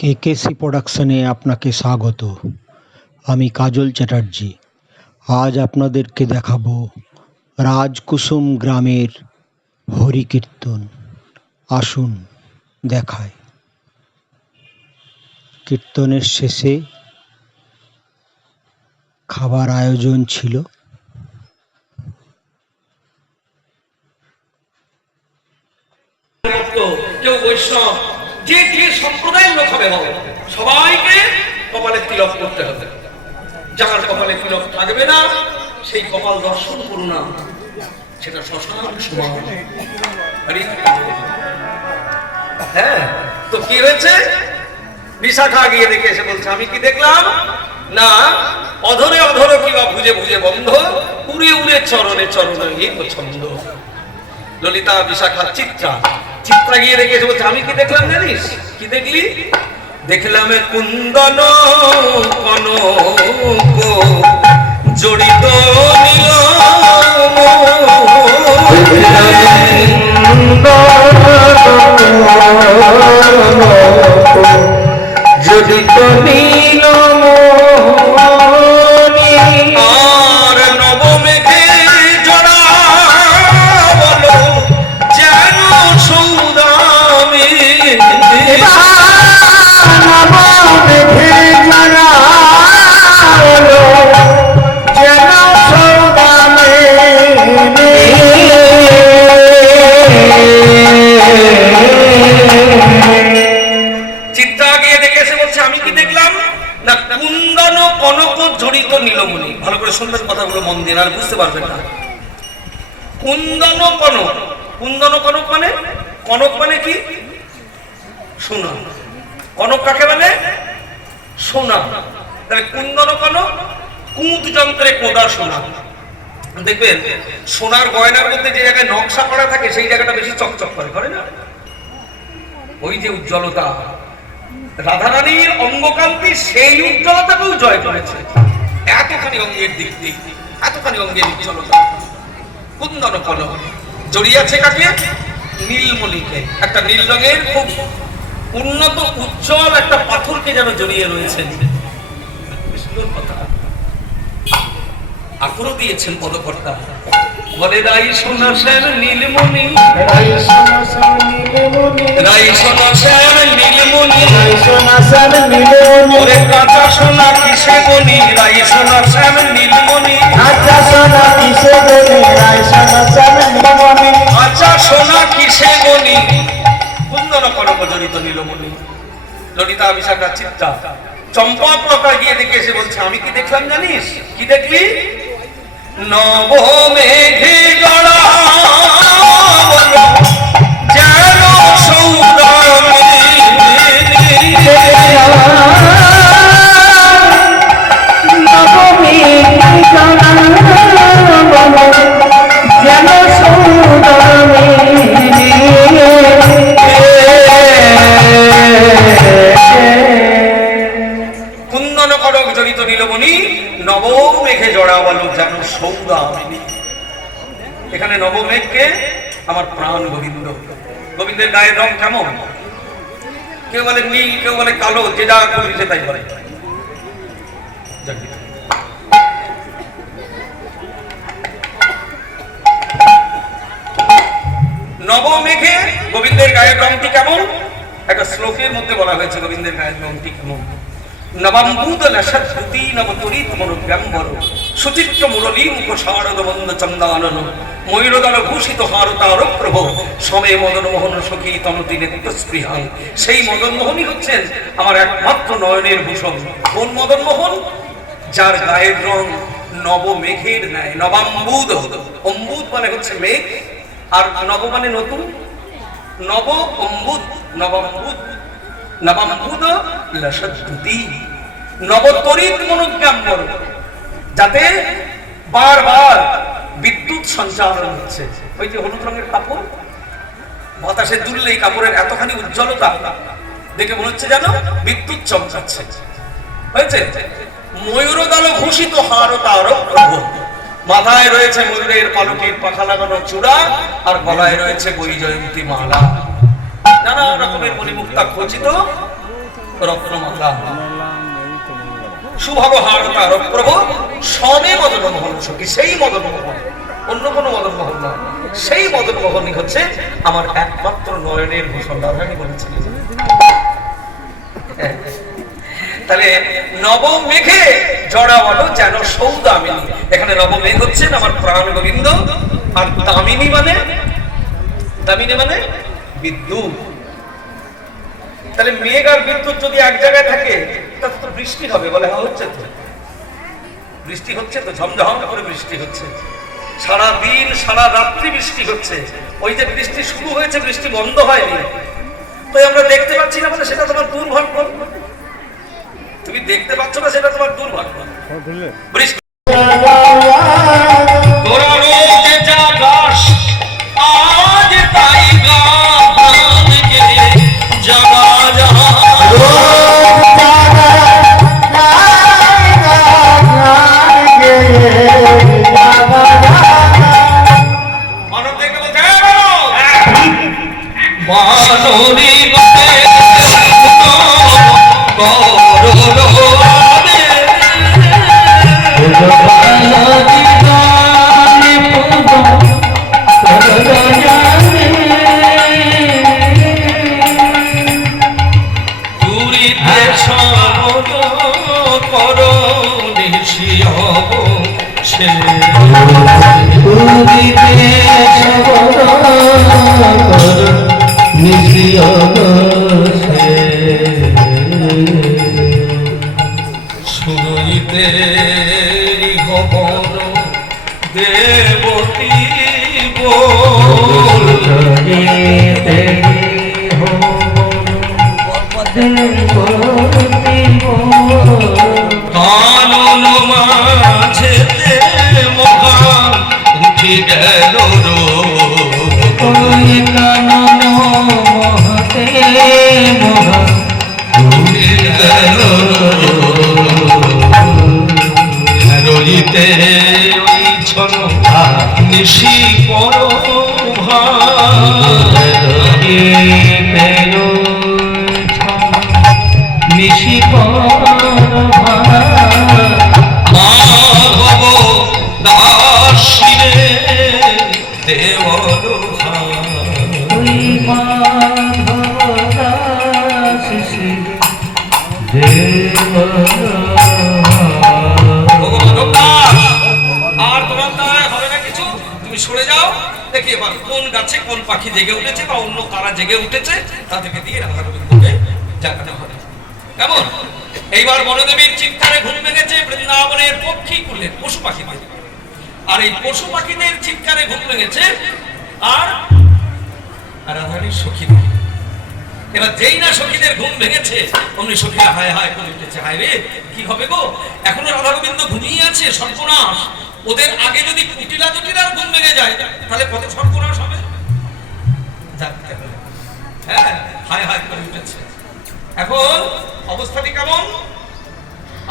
কেকেসি প্রোডাকশনে আপনাকে স্বাগত। আমি কাজল চ্যাটার্জি। আজ আপনাদেরকে দেখাবো রাজকুসুম গ্রামের হরিকীর্তন। আসুন দেখায়। কীর্তনের শেষে খাবার আয়োজন ছিল। কেউ বৈষ্ণব, যে যে সম্প্রদায়ের লোক হবে সবাইকে কপালে তিলক করতে হবে। যার কপালে তিলক থাকবে না সেই কপাল দর্শন করুন না, সেটা শ্মশান সমান। হ্যাঁ, তো কি হয়েছে? বিশাখা গিয়ে দেখে এসে বলছে, আমি কি দেখলাম না, অধরে অধরে কিবা বুঝে বুঝে বন্ধ, উড়ে উড়ে চরণে চরণে এই পছন্দ। ললিতা, বিশাখা, চিত্রা গিয়ে দেখে এসে বলছে, আমি কি দেখলাম জানিস? কি দেখলি? দেখলাম কুন্দন কনক জড়িত জড়িত নীল আর নবমেঘে জড়া বলো যেন সৌদামে। নবমেঘে জড়া বলো যেন সৌদামে। চিত্রা গিয়ে দেখে এসে বলছে, আমি কি দেখলাম না, কুন্দন কনক জড়িত নীলমণি। ভালো করে শুনবেন কথাগুলো মন দিয়ে, আর বুঝতে পারবেন না। কুন্দন কনক, কুন্দন কনক মানে, কনক মানে কি? সোনা। কনক কাকে মানে? সোনা। তাহলে কুন্দন কনক, কুঁদ যন্ত্রে কোদা সোনা। দেখবেন সোনার গয়নার মধ্যে যে জায়গায় নকশা করা থাকে সেই জায়গাটা বেশি চকচক করে, করে না? ওই যে উজ্জ্বলতা, রাধারানীর অঙ্গকান্তি সেই উজ্জ্বলতাকেও জয় করেছে। এতখানি অঙ্গের দিক দিক, এতখানি অঙ্গের উজ্জ্বলতা। কুন্দন কনক জড়িয়েছে কাকে? নীলমণিকে। একটা নীল রঙের খুব উন্নত উজ্জ্বল একটা পাথরকে যেন জড়িয়ে রয়েছেন। সুন্দর কথা। আকুরও দিয়েছেন পদকর্তা, বলে রাই সোনা শ্যাম নীলমণি, রাই সোনা শ্যাম নীলমণি, রাই সোনা শ্যাম নীলমণি, রাই সোনা শ্যাম নীলমণি। ওরে কাঁচা সোনা কিসে গনি, রাই সোনা শ্যাম নীলমণি, কাঁচা সোনা কিসে গনি, রাই সোনা শ্যাম নীলমণি, কাঁচা সোনা কিসে গনি। কুন্দন কনক জড়িত নীলমণি। ললিতা, বিশাখা, চিত্রা, চম্পা প্রকার গিয়ে দেখে এসে বলছে, আমি কি দেখলাম জানিস? কি দেখলি? নবমেঘে জড়া বলো যেন সৌদামে। নবমেঘে জড়া বলো যেন সৌদামে। কুন্দন কনক জড়িত নীলমণি, নবমেঘে জড়া বলো যেন সৌদামিনী। এখানে নবমেঘকে আমার প্রাণ গোবিন্দ। গোবিন্দের গায়ের রং কেমন? কেউ বলে নীল, কেউ বলে কালো, যে যা খুশি তাই বলে। নবমেঘে গোবিন্দের গায়ের রংটি কেমন? একটা শ্লোকের মধ্যে বলা হয়েছে গোবিন্দের গায়ের রংটি কেমন। নবাম্বুদ লসদ্ভূতি নবতরিত মনোব্যম্বর সুচিত্র মুরলী মুখ শারদ মন্দ চন্দানন ময়ূরদল ভূষিত হারতার প্রভ সমে মদন মোহন সখী তনতি নেত্র স্পৃহায়। সেই মদন মোহনই হচ্ছেন আমার একমাত্র নয়নের ভূষণ। কোন মদন মোহন? যার গায়ের রং নবমেঘের ন্যায়। নবাম্বুদ, অম্বুদ মানে হচ্ছে মেঘ, আর নব মানে নতুন। নব অম্বুদ, নবাম্বুদ। নবাম্বুদ লসদ্ভূতি নবতরিত মনোজ্ঞাম্বর, যাতে বারবার বিদ্যুৎ সঞ্চালন হচ্ছে। ওই যে হলুদ রঙের কাপড়, বাতাসে দুললেই কাপড়ের এতখানি উজ্জ্বলতা দেখে মনে হচ্ছে যেন বিদ্যুৎ চমকাচ্ছে। হয়েছে? ময়ূরদল ভূষিত হার তার প্রভ, মাথায় রয়েছে ময়ূরের পালকের পাখা লাগানো চূড়া, আর গলায় রয়েছে বৈজয়ন্তী মালা। নানা রকমের মণিমুক্তা খচিত রত্নমালা সুভগহার তার প্রভু সবে মদন মোহন সখী, সেই মদন মোহন, অন্য কোনো মদন মোহন না, সেই মদন মোহনই হচ্ছে আমার একমাত্র নয়নের ভূষণ। রাধারানী বলেছিলেন। তাহলে নবমেঘে জড়াওয়ালো যেন সৌদামিনী, এখানে নবমেঘ হচ্ছেন আমার প্রাণ গোবিন্দ, আর দামিনী মানে, দামিনী মানে বিদ্যুৎ। তাহলে মেঘ আর বিদ্যুৎ যদি এক জায়গায় থাকে তাহলে তো বৃষ্টি হবে, বলে হচ্ছে তো, বৃষ্টি হচ্ছে তো, ঝমঝম করে বৃষ্টি হচ্ছে, সারা দিন সারা রাত্রি বৃষ্টি হচ্ছে। ওই যে বৃষ্টি শুরু হয়েছে, বৃষ্টি বন্ধ হয়নি, তো আমরা দেখতে পাচ্ছি না বলে সেটা তোমার দুর্ভাগ্য। তুমি দেখতে পাচ্ছ না, সেটা তোমার দুর্ভাগ্য। বৃষ্টি তোরা রোজ জাগাস, আজ তাই গান গে জাগা জাগা মানব দেখে বলছে মানবী গতে শুনইতে ভবন দেবতী কানন মাঝে মহা উঠি গেল কানন মহতে মহা উঠি গেল রইতে ওই ছন নিশি পর নিশি মাধব দাসিরে দেবল আর তোমার দ্বারা হবে না কিছু, তুমি সরে যাও, দেখি এবার কোন গাছে কোন পাখি জেগে উঠেছে বা অন্য কারা জেগে উঠেছে, তাদেরকে দিয়ে রাধা গোবিন্দকে জাগাতে হবে। কেমন? এইবার বনদেবীর চিৎকারে ঘুম ভেঙেছে বৃন্দাবনের পক্ষী কুলের পশু পাখিদের, আর এই পশু পাখিদের চিৎকারে ঘুম ভেঙেছে আর রাধারানীর সখীদের। এবার যেই না সখীদের ঘুম ভেঙেছে অমনি সখীরা হায় হায় করে উঠেছে, হায় রে কি হবে গো, এখনো রাধা গোবিন্দ ঘুমিয়ে আছে, সর্বনাশ। ওদের আগে যদি কুটিলা জটিলার ঘুম ভেঙে যায় তাহলে কত সর্বনাশ হবে। হ্যাঁ, হায় হায় করে উঠেছে। এখন অবস্থাটি কেমন?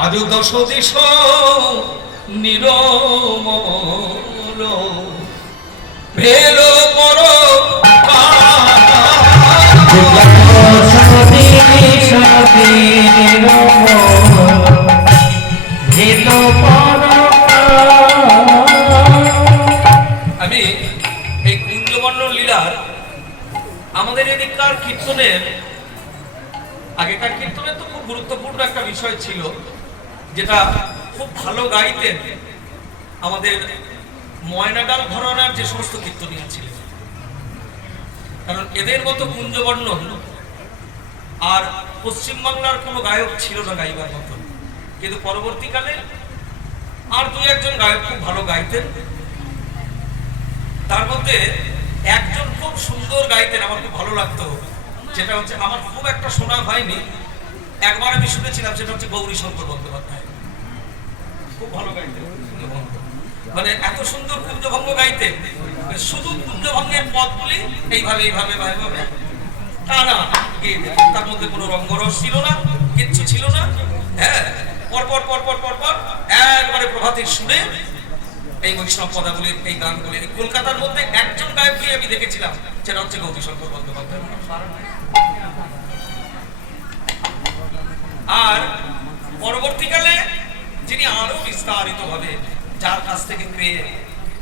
আজু দশ দিশ নিরমল ভেলো পর আমি এই কুঞ্জবর্ণ লীলার আমাদের এদিককার কীর্তনের, আগেকার কীর্তনের তো খুব গুরুত্বপূর্ণ একটা বিষয় ছিল, যেটা খুব ভালো গাইতেন আমাদের ময়নাডাল ঘরানার যে সমস্ত কীর্তনীয়া ছিলেন। কারণ এদের মতো কুঞ্জবর্ণন আর পশ্চিমবাংলার কোনো গায়ক ছিল না গাইবার মতো, কিন্তু পরবর্তীকালে আর দুই একজন গায়ক খুব ভালো গাইতেন। তার মধ্যে একজন খুব সুন্দর গাইতেন, আমার খুব ভালো লাগতো, যেটা হচ্ছে আমার খুব একটা শোনা হয়নি, একবার আমি শুনেছিলাম, সেটা হচ্ছে গৌরীশঙ্কর বন্দ্যোপাধ্যায়। খুব ভালো গাইতেন, মানে এত সুন্দর কুঞ্জভঙ্গ গাইতেন, শুধু কুঞ্জভঙ্গের পদগুলি এইভাবে এইভাবে এইভাবে টানা গিয়ে, তার মধ্যে কোনো রঙ্গরস ছিল না, কিচ্ছু ছিল না। হ্যাঁ, পরপর পরপর পরপর একবারে প্রভাতের সুরে এই বৈষ্ণব পদাবলীর এই গানগুলি। কলকাতার মধ্যে একজন গায়ককে আমি দেখেছিলাম, সেটা হচ্ছে গৌরীশঙ্কর বন্দ্যোপাধ্যায়। আর পরবর্তীকালে যিনি আরো বিস্তারিতভাবে যার কাছ থেকে পেয়ে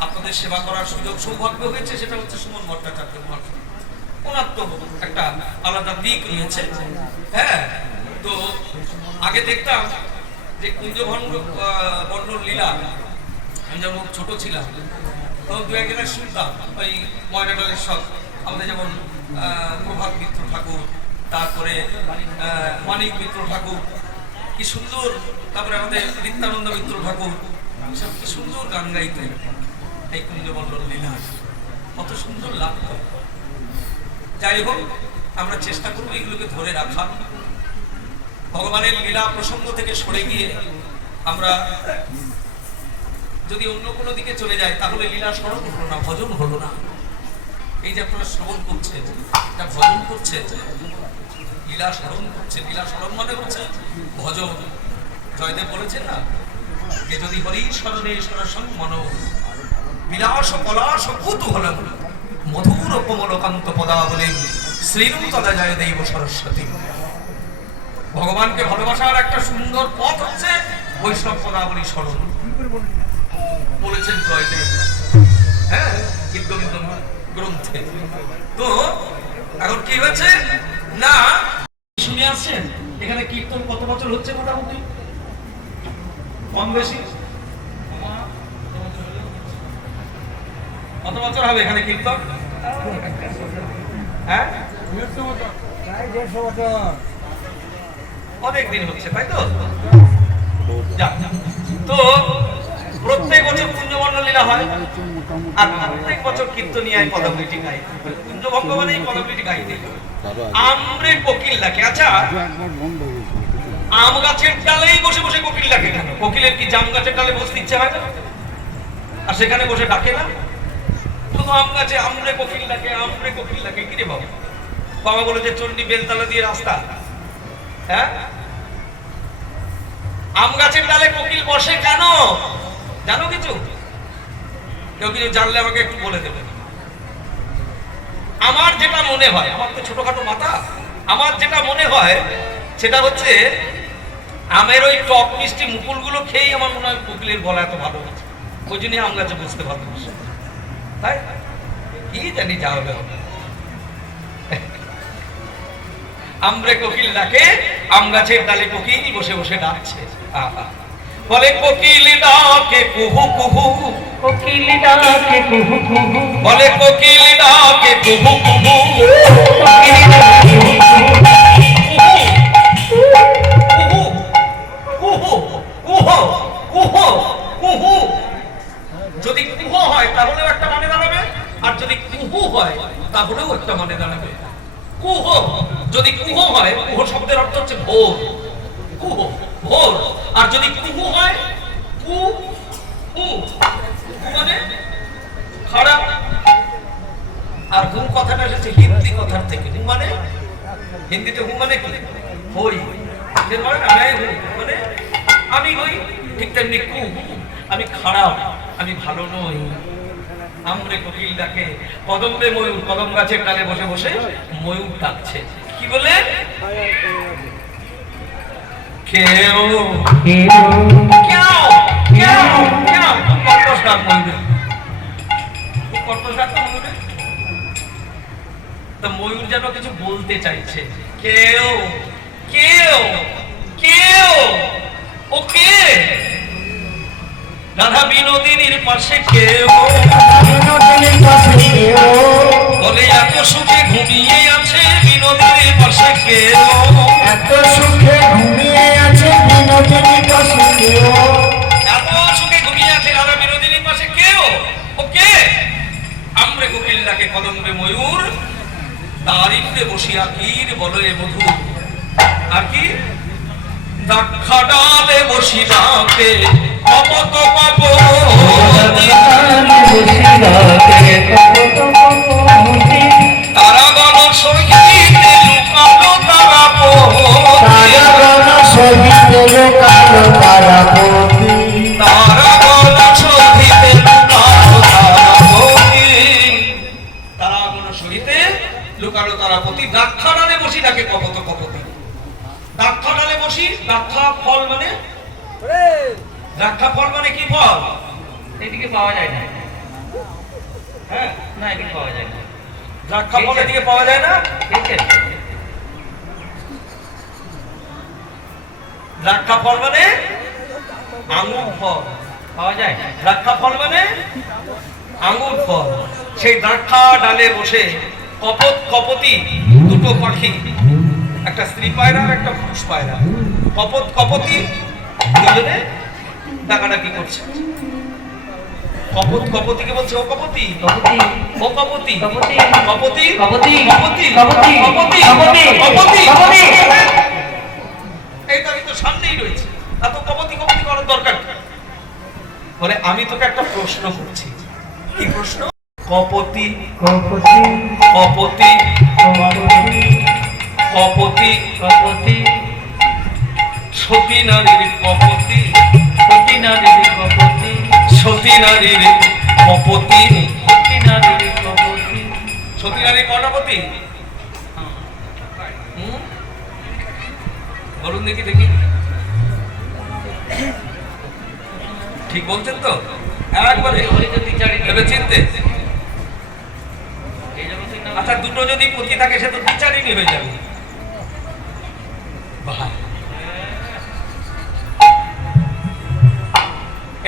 আপনাদের সেবা করার সুযোগ সৌভাগ্য হয়েছে, সেটা হচ্ছে সুমন ভট্টাচার্য মহাশয়। ওনার তো একটা আলাদা দিক রয়েছে। হ্যাঁ, তো আগে দেখতাম যে কুঞ্জভঙ্গ বর্ণর লীলা, আমি যখন ছোট ছিলাম তখন দু একজনের শুনতাম, ওই ময়নাডালের সব আমাদের যেমন প্রভাত মিত্র ঠাকুর, তারপরে মানিক মিত্র ঠাকুর, কি সুন্দর, তারপরে আমাদের নিত্যানন্দ মিত্র ঠাকুর, সব কি সুন্দর গান গাইতেন এই কুঞ্জমণ্ডল লীলা, কত সুন্দর লাগতো। যাই হোক, আমরা চেষ্টা করবো এগুলোকে ধরে রাখা, ভগবানের লীলা প্রসঙ্গ থেকে সরে গিয়ে আমরা যদি অন্য কোনো দিকে চলে যায় তাহলে লীলা স্মরণ হলো না, ভজন হলো না। এই যে আপনারা শ্রবণ করছেন, এটা ভজন করছেন, লীলা স্মরণ করছে। লীলা স্মরণ মানে হচ্ছে ভজন। জয়দেব বলেছেন না যে যদি হরি স্মরণে সরসং মন বিলাস পলাশ কুতূহলম মধুর কোমলকান্ত পদাবলী শ্রীরূপ তদা জয় দেব সরস্বতী। ভগবানকে ভালোবাসার একটা সুন্দর পথ হচ্ছে বৈষ্ণব পদাবলী স্মরণ, বলেছেন জয়দেব, হ্যাঁ, গীতগোবিন্দ গ্রন্থে। তো এখন কি হয়েছে না, শুনে আসছেন এখানে কীর্তন কত বছর হচ্ছে? মোটামুটি কম বেশি কত বছর হবে এখানে কীর্তন? হ্যাঁ, অনেক দিন হচ্ছে, তাই তো? তো প্রত্যেক বছর কুঞ্জমণ্ডল লীলা হয়, আর প্রত্যেক বছর কীর্তনিয়ায় পদাবলীটি গাই। কুঞ্জভঙ্গ মানে পদাবলীটি গাইতে আমরে কোকিল ডাকে। আচ্ছা, আম গাছের ডালেই বসে বসে কোকিল ডাকে কেন? কোকিলের কি জাম গাছের ডালে বসতে ইচ্ছে হয় না? আর সেখানে বসে ডাকে না? শুধু আম গাছে আমরে কোকিল ডাকে, আমরে কোকিল ডাকে। কি রে বাবা? বাবা বলে যে চণ্ডী বেলতলা দিয়ে রাস্তা, হ্যাঁ, আম গাছের ডালে কোকিল বসে কেন জানো কিছু? কেউ কিছু জানলে আমাকে একটু বলে দেবে। আমার যেটা মনে হয়, আমার তো ছোটখাটো মাথা, আমার যেটা মনে হয় সেটা হচ্ছে আমের ওই টক মিষ্টি মুকুলগুলো খেয়েই আমার মনে হয় কোকিলের গলা এত ভালো হচ্ছে, ওই জন্যই আম গাছে বসতে ভালোবাসে। তাই কি জানি, যা হবে। আমরে কোকিল ডাকে, আম গাছের ডালে কোকিল বসে বসে ডাকছে। বলে কোকিল ডাকে কুহু কুহু, কোকিল ডাকে কুহু কুহু, বলে কোকিল ডাকে কুহু কুহু, কোকিল ডাকে কুহু কুহু কুহু কুহু কুহু। যদি কুহ হয় তাহলেও একটা মানে দাঁড়াবে, আর যদি কুহু হয় তাহলেও একটা মানে দাঁড়াবে। কুহ, যদি কুহ হয়, কুহ শব্দের অর্থ হচ্ছে ভোর, কুহ ভোর। আর যদি কুহু হয়, কু কু মানে খারাপ। আর হু কথাটা এসেছে হিন্দি কথার থেকে। হু মানে হিন্দিতে হু মানে কি? হই। এর মানে আমি হই, মানে আমি হই। ঠিক তেমনি কু, আমি খারাপ, আমি ভালো নই। আমরে কোকিল ডাকে, কদম্বে ময়ূর, কদম গাছের ডালে বসে বসে ময়ূর ডাকছে। কি বলে? কেউ কেউ কেউ কেউ কর্কশ ডাক ময়ূরের, কর্কশ ডাক ময়ূরের। তা ময়ূর যেন কিছু বলতে চাইছে। কেউ কেউ কেউ, ও কে? রাধা বিনোদিনীর পাশে কেউ, বলে এত সুখে ঘুমিয়ে আছে বিনোদিনীর পাশে কেউ, এত সুখে ঘুমিয়ে আছে বিনোদিনীর পাশে কেউ, এত সুখে ঘুমিয়ে আছে রাধা বিনোদিনীর পাশে কেউ, ও কে? আমরে কোকিল ডাকে, কদম্বে ময়ূর, তারিফে বসিয়া কীর বলয়ে মধু। আর কি? দাক্ষা ডালে বসি ডাকে কপত পাপ, তারাগণ সহিতে লুকালো তারাপতি, তারাগণ সহিতে লুকালো তারাপতি, তারাগণ সহিতে লুকালো তারাপতি। দাক্ষা ডালে বসি ডাকে কপত কপতি, দাক্ষা ডালে বসি আসি দ্রাক্ষা ফল মানে, দ্রাক্ষা ফল মানে কি ফল? এদিকে পাওয়া যায় না। হ্যাঁ, না, এদিকে পাওয়া যায় না। দ্রাক্ষা ফল এদিকে পাওয়া যায় না। দেখছেন? দ্রাক্ষা ফল মানে আঙুর ফল। পাওয়া যায়। দ্রাক্ষা ফল মানে আঙুর ফল। সেই দ্রাক্ষা ডালে বসে কপতি দুটো পাখি, একটা স্ত্রী পায়রা আর একটা পুরুষ পায়রা, কপতি দুজনে ডাকাডাকি করছে। কপতিকে বলছে ও কপতি, কপতি, ও কপতি, কপতি, কপতি, কপতি, কপতি, কপতি, কপতি, কপতি, কপতি, কপতি। এই তো আমি তো সামনেই রয়েছে, এত কপতি করার দরকার কি? বলে আমি তোকে একটা প্রশ্ন করছি। কি প্রশ্ন? কপতি, কপতি, কপতি, কপতি, কপতি, কপতি, সতী নারীর কপতি, সতী নারীর কপতি, সতী নারীর কপতি, সতী নারীর কপতি। সতী নারীর কটাপতি? বলুন দেখি দেখি, ঠিক বলছেন তো? একবারে ওই তো দ্বিচারিণী। ভেবে চিনতে। এই জগতের নাম আচ্ছা, দুটো যদি পতি থাকে সে তো দ্বিচারিণী হয়ে যাবে। বাহ।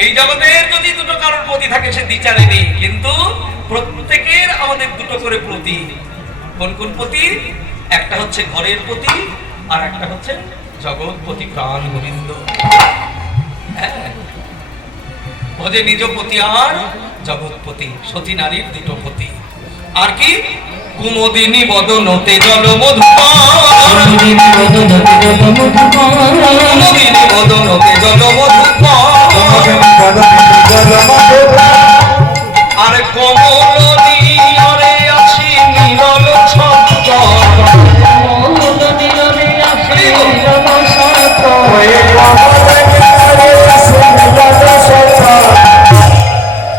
এই জগতের যদি দুটো কারোর পতি থাকে সে দ্বিচারিণী, কিন্তু প্রত্যেকের আমাদের দুটো করে পতি। কোন কোন পতি? একটা হচ্ছে ঘরের পতি আর একটা হচ্ছে জগৎপতি প্রাণ গোবিন্দ। হ্যাঁ, ভজে নিজ পতি আর জগৎপতি, সতী নারীর দুটো পতি। আর কি? কুমোদিনী বদনতে জল মধুকর, কুমোদিনী বদনতে জল মধুকর, আর কমল নিয়রে আসি মিলন সত্তর।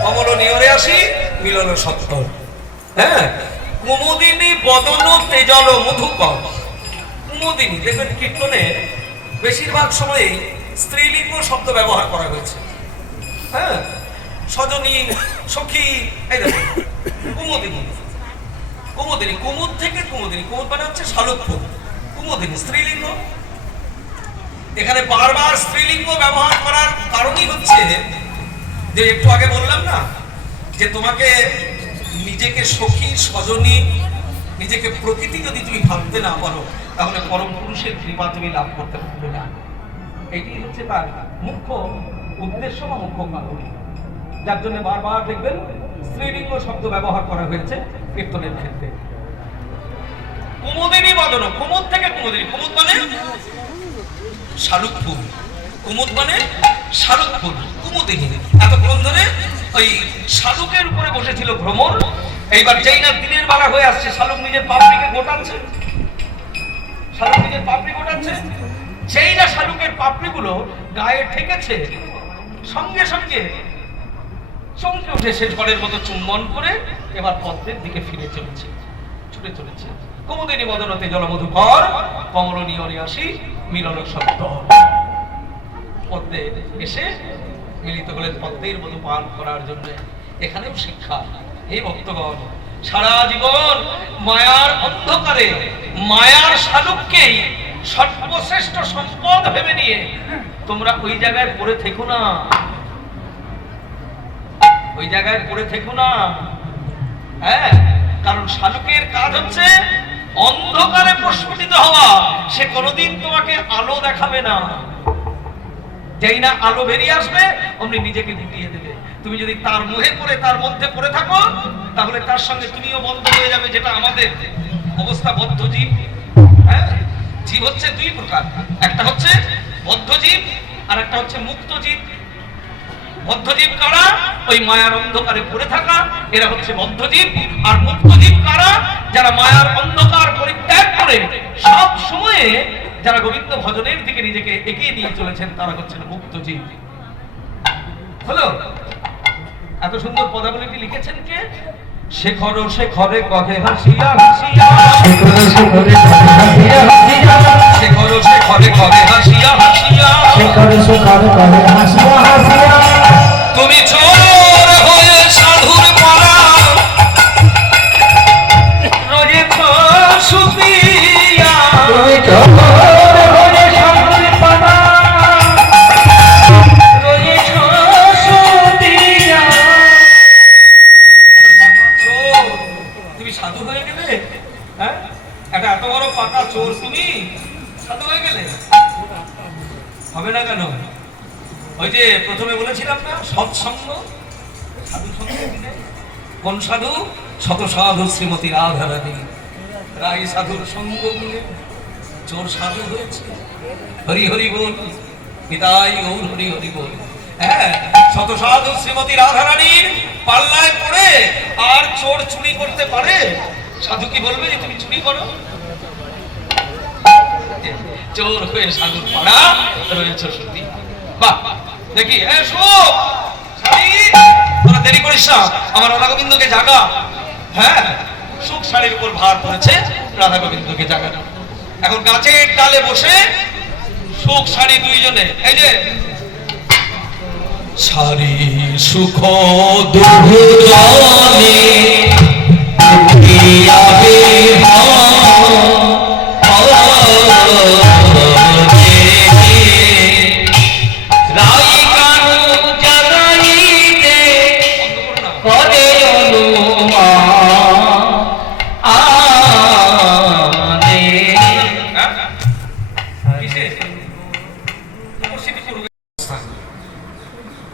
কমল নিয়রে আসি মিলন সত্তর। হ্যাঁ, কুমুদিনী বদন তেজল মধুকর। কুমুদিনী দেখবেন কীর্তনে বেশিরভাগ সময়ে স্ত্রীলিঙ্গ শব্দ ব্যবহার করা হয়েছে। হ্যাঁ, সজনী, সখী, এই দেখুন কুমুদিনী, কুমুদিনী, কুমুদ থেকে কুমুদিনী, কুমুদ মানে হচ্ছে শালুকপুর, কুমুদিনী স্ত্রীলিঙ্গ। এখানে বারবার স্ত্রীলিঙ্গ ব্যবহার করার কারণই হচ্ছে যে একটু আগে বললাম না যে তোমাকে নিজেকে সখী, সজনী, নিজেকে প্রকৃতি যদি তুমি ভাবতে না পারো তাহলে পরম পুরুষের কৃপা তুমি লাভ করতে পারবে না। এটি হচ্ছে তার মুখ্য উদ্দেশ্য বা মুখ্য কারণ, যার জন্য বারবার দেখবেন স্ত্রীলিঙ্গ শব্দ ব্যবহার করা হয়েছে কীর্তনের ক্ষেত্রে। কুমুদিনী বদন, কুমুদ থেকে কুমুদিনী, কুমুদ মানে শালুক ফুল, কুমুদ মানে শালুক ফুল, কুমুদিনী। এতক্ষণ ধরে ওই শালুকের উপরে বসেছিল ভ্রমর। এইবার যেই না দিনের বেলা হয়ে আসছে, শালুক নিজের পাপড়িকে গোটাচ্ছে, শালুক নিজের পাপড়ি গোটাচ্ছে। যেই না শালুকের পাপড়িগুলো গায়ে ঠেকেছে, সঙ্গে সঙ্গে চমকে উঠে সে ঝড়ের মতো চুম্বন করে এবার পদ্মের দিকে ফিরে চলেছে, ছুটে চলেছে। কুমুদিনী বদনতে জলমধুকর, কমল নিয়রে আসি মিলন শব্দ। পদ্মে এসে মিলিত হলেন পদ্মের মধু পান করার জন্য। এখানেও শিক্ষা। এই ভক্তগণ, সারা জীবন মায়ার অন্ধকারে মায়ার শালুককেই সর্বশ্রেষ্ঠ সম্পদ ভেবে নিয়ে তোমরা ওই জায়গায় পড়ে থেকো না, ওই জায়গায় পড়ে থেকো না। হ্যাঁ, কারণ শালুকের কাজ হচ্ছে অন্ধকারে প্রস্ফুটিত হওয়া। সে কোনোদিন তোমাকে আলো দেখাবে না। যেই না আলো বেরিয়ে আসবে অমনি নিজেকে গুটিয়ে দেবে। তুমি যদি তার মুহে পড়ে, তার মধ্যে পড়ে থাকো, তাহলে তার সঙ্গে তুমিও বন্ধ হয়ে যাবে, যেটা আমাদের অবস্থা। বদ্ধ জীব, হ্যাঁ, জীব হচ্ছে দুই প্রকার, একটা হচ্ছে বদ্ধ জীব আর একটা হচ্ছে মুক্ত জীব। বদ্ধ জীব কারা? ওই মায়ার অন্ধকারে পড়ে থাকা, এরা হচ্ছে বদ্ধ জীব। আর মুক্ত জীব কারা? যারা মায়ার অন্ধকার পরিত্যাগ করে সব সময়ে যারা গোবিন্দ ভজনের দিকে নিজেকে এগিয়ে নিয়ে চলেছেন, তারা হচ্ছেন মুক্ত জীব। হলো? এত সুন্দর পদাবলীটি লিখেছেন কে? শেখর শেখরে কহে হাসিয়া হাসিয়া শেখরে শেখরে হাসিয়া হাসিয়া শেখর শেখরে কহে হাসিয়া হাসিয়া শেখরে শেখরে কহে হাসিয়া হাসিয়া তুমি চোর হয়ে সাধুর পাড়া রয়েছ সুপিয়া তুমি চোর হয়ে সাধুর পাড়া রয়েছ সুপিয়া চোর তুমি সাধু হয়ে গেলে হ্যাঁ একটা এত বড় পাকা চোর তুমি সাধু হয়ে গেলে হবে না কেন ওই যে প্রথমে বলেছিলাম না সৎসঙ্গ সাধু সঙ্গ দিলে কোন সাধু শত সাধু শ্রীমতী রাধারানী রাই সাধুর সঙ্গ বলে চোর সাধু হয়েছে হরি হরি বল পিতাই গৌর হরি হরি বল হ্যাঁ শত সাধু শ্রীমতী রাধারানীর পাল্লায় পড়ে আর চোর চুরি করতে পারে সাধু কি বলবে যে তুমি চুরি করো চোর হয়ে সাধুর পাড়া রয়েছে সত্যি বাহ দেখি তোরা দেরি করিস না আমার রাধা গোবিন্দকে জাগা হ্যাঁ সুখ শাড়ির উপর ভার পড়েছে রাধা গোবিন্দকে জাগানো এখন গাছের ডালে বসে সুখ শাড়ি দুইজনে এই যে শাড়ি সুখ দুজনে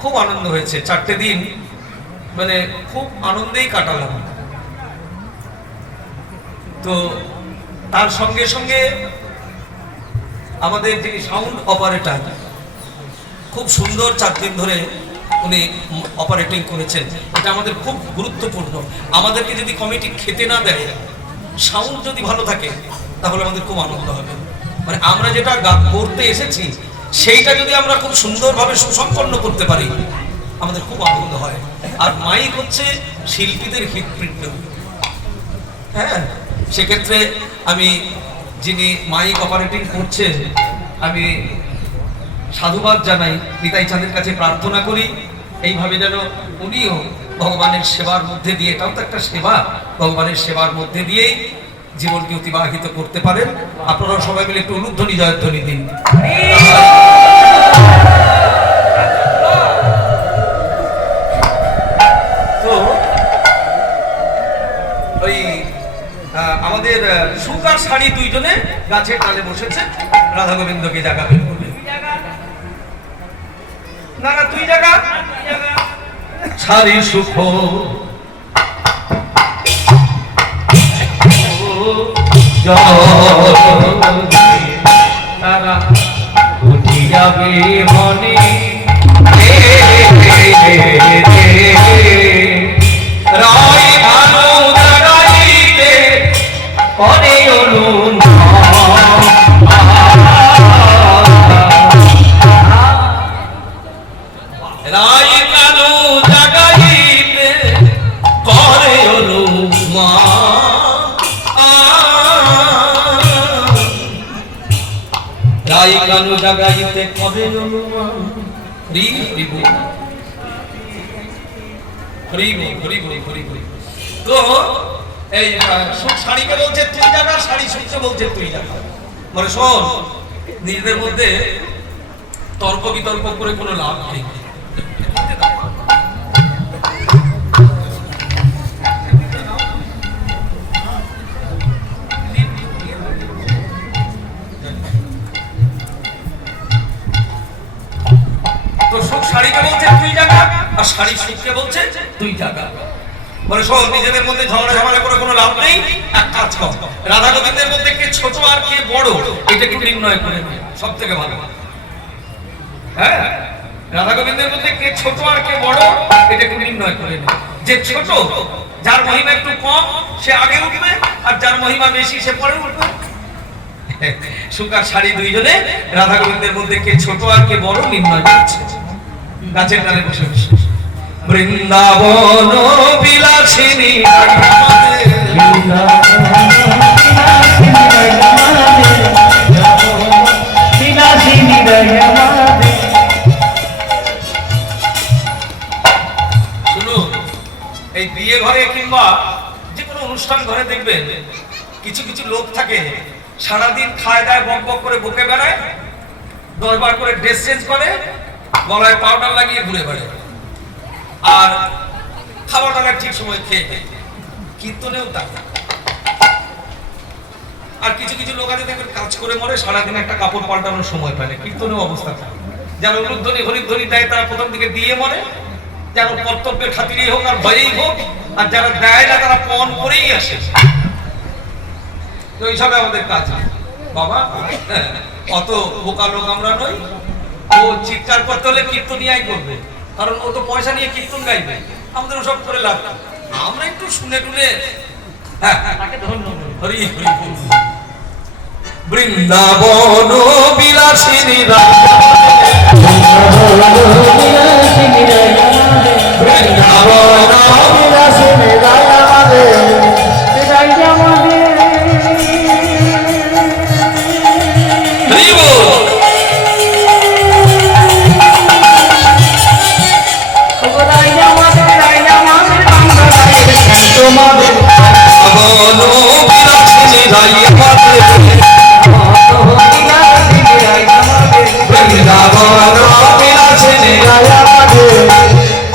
খুব আনন্দ হয়েছে 4টে দিন মানে খুব আনন্দেই কাটালাম তো তার সঙ্গে সঙ্গে আমাদের যিনি সাউন্ড অপারেটর খুব সুন্দর 4 দিন ধরে উনি অপারেটিং করেছেন এটা আমাদের খুব গুরুত্বপূর্ণ আমাদেরকে যদি কমিটি খেতে না দেয় সাউন্ড যদি ভালো থাকে তাহলে আমাদের খুব আনন্দ হবে মানে আমরা যেটা করতে এসেছি সেইটা যদি আমরা খুব সুন্দরভাবে সুসম্পন্ন করতে পারি আমাদের খুব আনন্দ হয় আর মাইক হচ্ছে শিল্পীদের হৃৎপিণ্ড হ্যাঁ সেক্ষেত্রে আমি যিনি মাইক অপারেটিং করছেন আমি সাধুবাদ জানাই নিতাই চাঁদের কাছে প্রার্থনা করি এইভাবে যেন উনিও ভগবানের সেবার মধ্যে দিয়ে এটাও তো একটা সেবা ভগবানের সেবার মধ্যে দিয়েই জীবনকে অতিবাহিত করতে পারেন আপনারা সবাই মিলে একটু উলুধ্বনি জয়ধ্বনি দিন তো ওই আমাদের সুকার শাড়ি দুইজনে গাছের ডালে বসেছে রাধা গোবিন্দকে জাগাবেন বলে না না তুই জাগা শাড়ি সুখ তারা উঠি যাবে মনে রায় ভালো দাঁড়াইতে পরে অনুন রায় ভালো জাগাইতে করে হলো মা রায় ভালো জাগাইতে করে হলো মা হরি হরি বল হরি বল হরি বল হরি বল তো এই সুখ শাড়িকে বলছে তুই জাগা শাড়ি সুখকে বলছে তুই জাগা মানে শোন নিজেদের মধ্যে তর্ক বিতর্ক করে কোনো লাভ নেই তো সুখ শাড়িকে বলছে তুই জাগা আর শাড়ি সুখকে বলছে তুই জাগা বলে শোন নিজেদের মধ্যে ঝগড়া করে কোনো লাভ নেই এক কাজ কর রাধা গোবিন্দের মধ্যে কে ছোট আর কে বড় এটা একটু নির্ণয় করে নে সব থেকে ভালো হ্যাঁ রাধা গোবিন্দের মধ্যে কে ছোট আর কে বড় এটা একটু নির্ণয় করে নে যে ছোট যার মহিমা একটু কম সে আগে উঠবে আর যার মহিমা বেশি সে পরে উঠবে সুকার শাড়ি দুইজনে রাধা গোবিন্দের মধ্যে কে ছোট আর কে বড় নির্ণয় করছে গাছের ডালে বসে বসে বৃন্দাবন বিলাসিনী শুনুন, এই বিয়ে ঘরে কিংবা যে কোনো অনুষ্ঠান ঘরে দেখবেন কিছু কিছু লোক থাকে সারাদিন খায় দায় বক বক করে বকে বেড়ায়, 10 বার করে ড্রেস চেঞ্জ করে, গলায় পাউডার লাগিয়ে ঘুরে বেড়ায়, আর খাবার দাবার ঠিক সময় খেয়ে দেয়। কীর্তনেও তা। আর কিছু কিছু লোক আছে দেখবেন কাজ করে মরে, সারাদিন একটা কাপড় পাল্টানোর সময় পায় না, কীর্তনেও অবস্থা থাকে। যারা উলুধ্বনি হরিধ্বনি দেয় তারা প্রথম দিকে দিয়ে মরে, যেন কর্তব্যের খাতিরেই হোক আর ভয়েই হোক, আর যারা দেয় না তারা পণ করেই আসে। তো এইসবে আমাদের কাজ বাবা, অত বোকা লোক আমরা নই। ও চিৎকার করতে হলে কীর্তনিয়াই করবে, কারণ ও তো পয়সা নিয়ে কীর্তন গাইবে, আমাদের সব করে লাভ। আমরা একটু শুনে টুনে হরি হরি বৃন্দাবন বিলাসিনী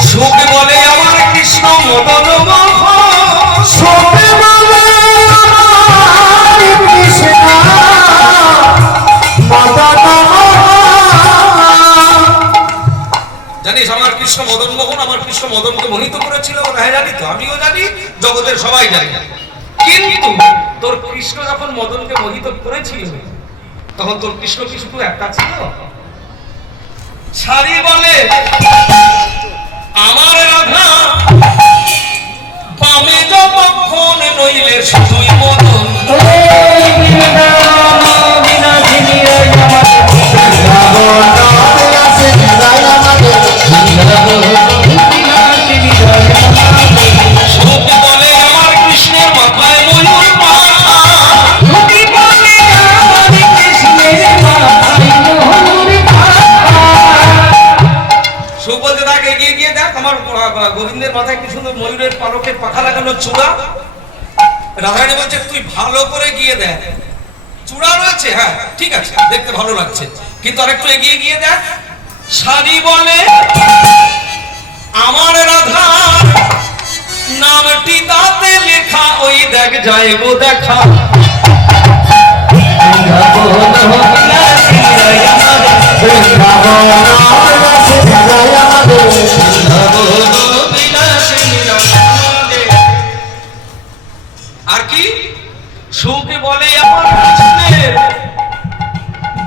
সুখ বলে আমার কৃষ্ণ মদন জানিস আমার কৃষ্ণ মদন মোহন, আমার কৃষ্ণ মদনকে মোহিত করেছিল। হ্যাঁ জানি তো, আমিও জানি, জগতের সবাই জানি। কিন্তু তোর কৃষ্ণ যখন মদনকে মোহিত করেছিল তখন তোর কৃষ্ণ কি শুধু একটা ছিল? সারি বলে আমার রাধা বামে যতক্ষণ নইলে শুধুই মদন। সুখ বলে আমার কৃষ্ণের মাথায় ময়ূর পাখা। সুখ বলতে দেখ, এগিয়ে গিয়ে দেখ আমার গোবিন্দের মাথায় কি সুন্দর ময়ূরের পালকের পাখা লাগানো চূড়া। রাধারানী বলছে তুই ভালো করে গিয়ে দেখ, চূড়া রয়েছে, হ্যাঁ ঠিক আছে, দেখতে ভালো লাগছে, কিন্তু আরেকটু এগিয়ে গিয়ে দেখ। সারি বলে আমার রাধা নামটি তাতে লেখা, ওই দেখ যায় গো দেখা। আর কি সুখ বলে আমার কৃষ্ণের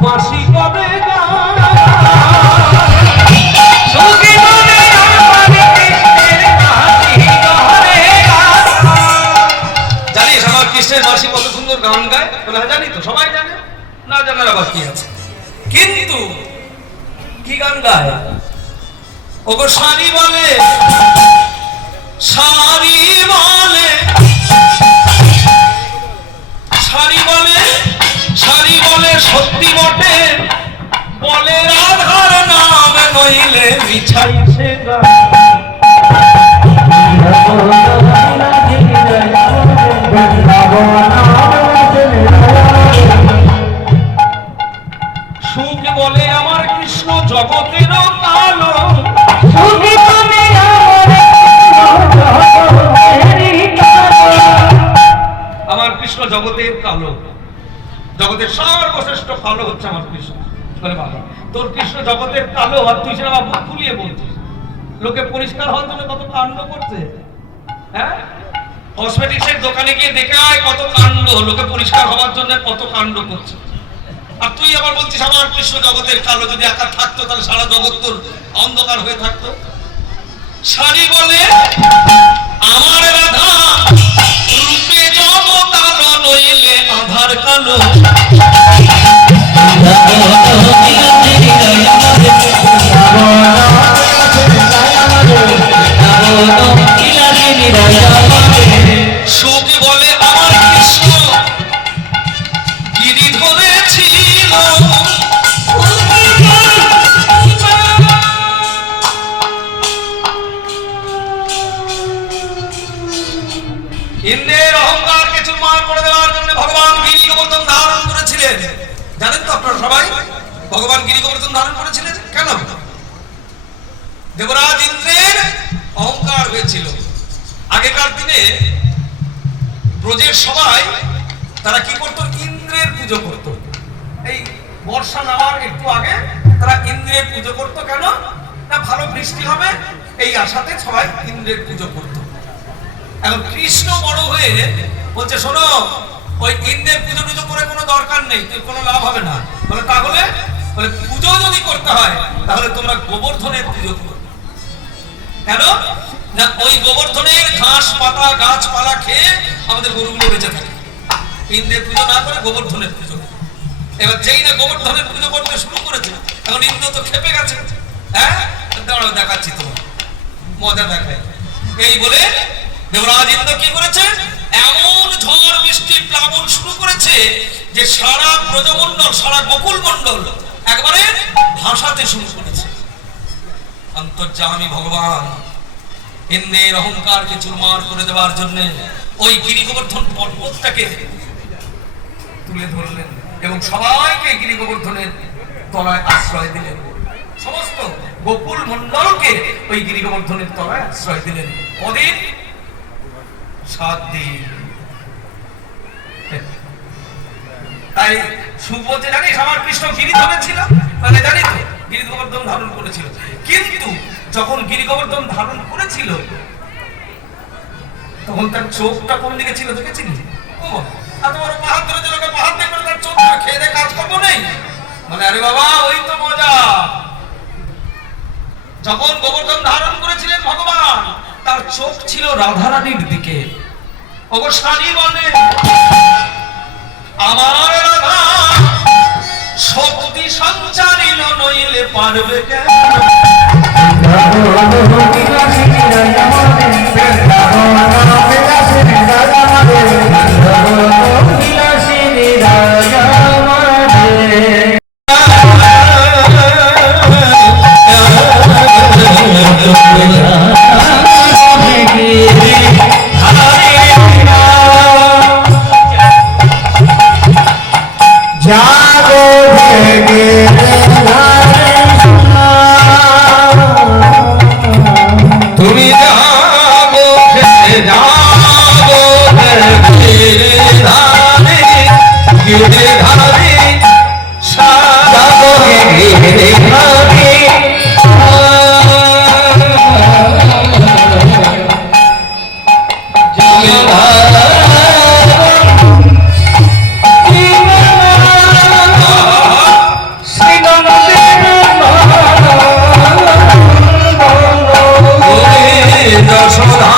বাঁশি কবে গান। জানিস আমার কৃষ্ণের বাঁশি কত সুন্দর গান গায়? বলে হ্যাঁ জানি তো, সবাই জানে, না জানার আবার কি আছে। কিন্তু কি গান গায়? ওগো সারি বলে, সারি বলে, সারি বলে, সারি বলে সত্যি বটে, বলে রাধার নাম নইলে বিছাইছে গান। সুখ বলে আমার কৃষ্ণ জগতেরও কালো। আমার কৃষ্ণ জগতের কালো, জগতের সর্বশ্রেষ্ঠ কালো হচ্ছে আমার কৃষ্ণ। বলে বাবা তোর কৃষ্ণ জগতের কালো, আর তুই সেটা মুখ খুলিয়ে বলছিস। লোকে পরিষ্কার হওয়ার জন্য কত কাণ্ড করছে, হ্যাঁ কসমেটিক্সের দোকানে গিয়ে দেখে আয় কত কাণ্ড, লোকে পরিষ্কার হওয়ার জন্য কত কাণ্ড করছে। আর তুই আবার বলছিস আমার কৃষ্ণ জগতের কালো। যদি একা থাকতো তাহলে সারা জগৎ তোর অন্ধকার হয়ে থাকতো। সারি বলে আমার রাধা রূপে জগতালো নইলে আধার কালো। ভগবান গিরি গোবর্ধন ধারণ করেছিলেন কেন? দেবরাজ ইন্দ্রের অহংকার হয়েছিল। আগেকার দিনে ব্রজের সবাই তারা কি করত? ইন্দ্রের পুজো করত। এই বর্ষা নামার একটু আগে তারা ইন্দ্রের পুজো করত। কেন না? ভালো বৃষ্টি হবে এই আশাতে সবাই ইন্দ্রের পুজো করত। এখন কৃষ্ণ বড় হয়ে বলছে, শোনো, ওই ইন্দ্রের পুজো টুজো করে কোনো দরকার নেই, কোনো লাভ হবে না। বলে তাহলে বলে পুজো যদি করতে হয় তাহলে তোমরা গোবর্ধনের পুজো করো। কেন না? ওই গোবর্ধনের ঘাস পাতা গাছপালা খেয়ে আমাদের গরুগুলো বেঁচে থাকে। ইন্দ্রের পুজো না করে গোবর্ধনের পুজো। এবার যেই না গোবর্ধনের পুজো করতে শুরু করেছে, এখন ইন্দ্র তো খেপে গেছে। হ্যাঁ, দাঁড়াও দেখাচ্ছি তোমার মজা দেখায়। এই বলে দেবরাজ ইন্দ্র কি করেছে? এমন ঝড় বৃষ্টি প্লাবন শুরু করেছে যে সারা ব্রজমণ্ডল, সারা গোকুল মণ্ডল একবারে ভাসাতে শুরু করেছে। অন্তর্যামী ভগবান ইন্দ্রের অহংকারকে চুরমার করে দেওয়ার জন্য ওই গিরি গোবর্ধন পর্বতটাকে তুলে ধরলেন এবং সবাইকে গিরি গোবর্ধনের তলায় আশ্রয় দিলেন। সমস্ত গোকুল মণ্ডলকে ওই গিরি গোবর্ধনের তলায় আশ্রয় দিলেন। কদিন? 7 দিন। তাই সুবলতে জানিস আমার কৃষ্ণ গিরি ধরেছিল, মানে জানি তো গিরি গোবর্ধন ধারণ করেছিল। কিন্তু যখন গিরি গোবর্ধন ধারণ করেছিল তখন তার চোখটা কোন দিকে ছিল দেখেছিলি? ও এত বড় পাহাড় ধরে যে পাহাড় দেখবে তার চোখটা খেয়ে দিয়ে কাজকর্ম নেই। মানে আরে বাবা, ওই তো মজা। যখন গোবর্ধন ধারণ করেছিলেন ভগবান, তার চোখ ছিল রাধারানীর দিকে। ওগো স্বামী বলে, আমার রাধা শক্তি সঞ্চারিল নইলে পারবে কেন? जागो भेगे তুমি যাগো যাগো ধারে গিরে ধারে সাগো গিরে ধারে যশোধা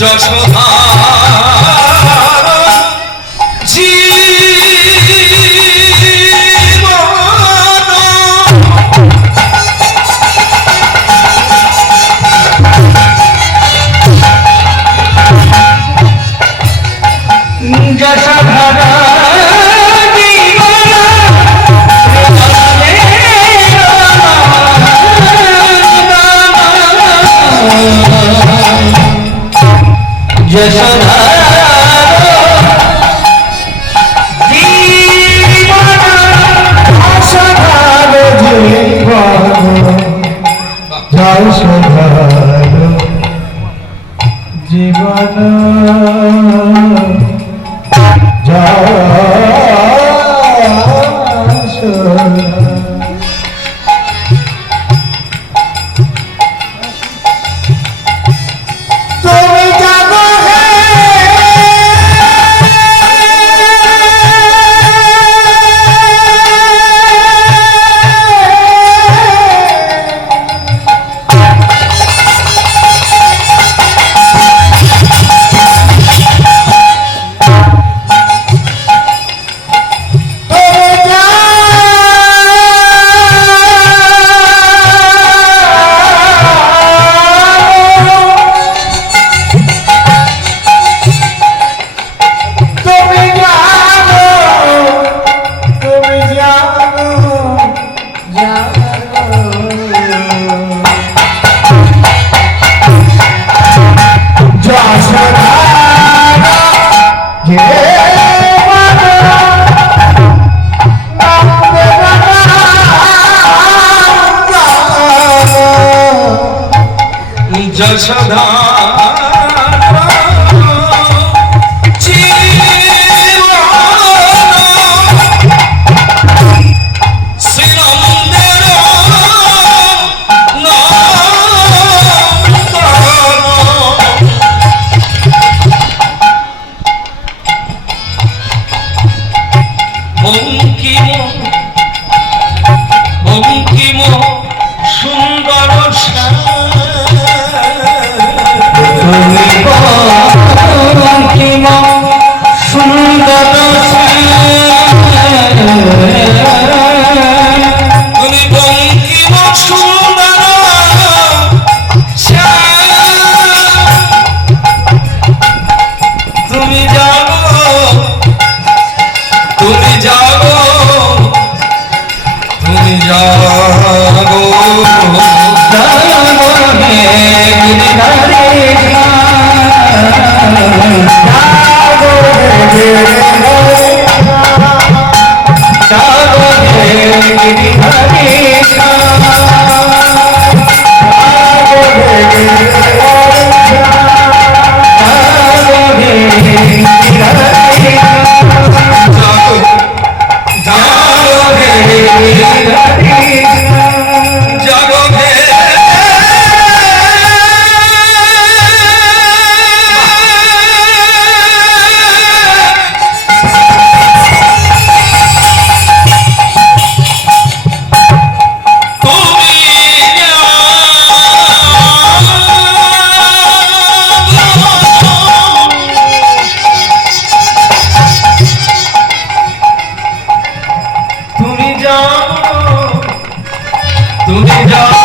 যশোধা জীবন যশোদা বঙ্কিম সুন্দর তুমি বঙ্কিম সুন্দর তুমি বঙ্কিম সুন্দর তুমি যাবো তুমি যাবো তুমি যাবো তুমি যাও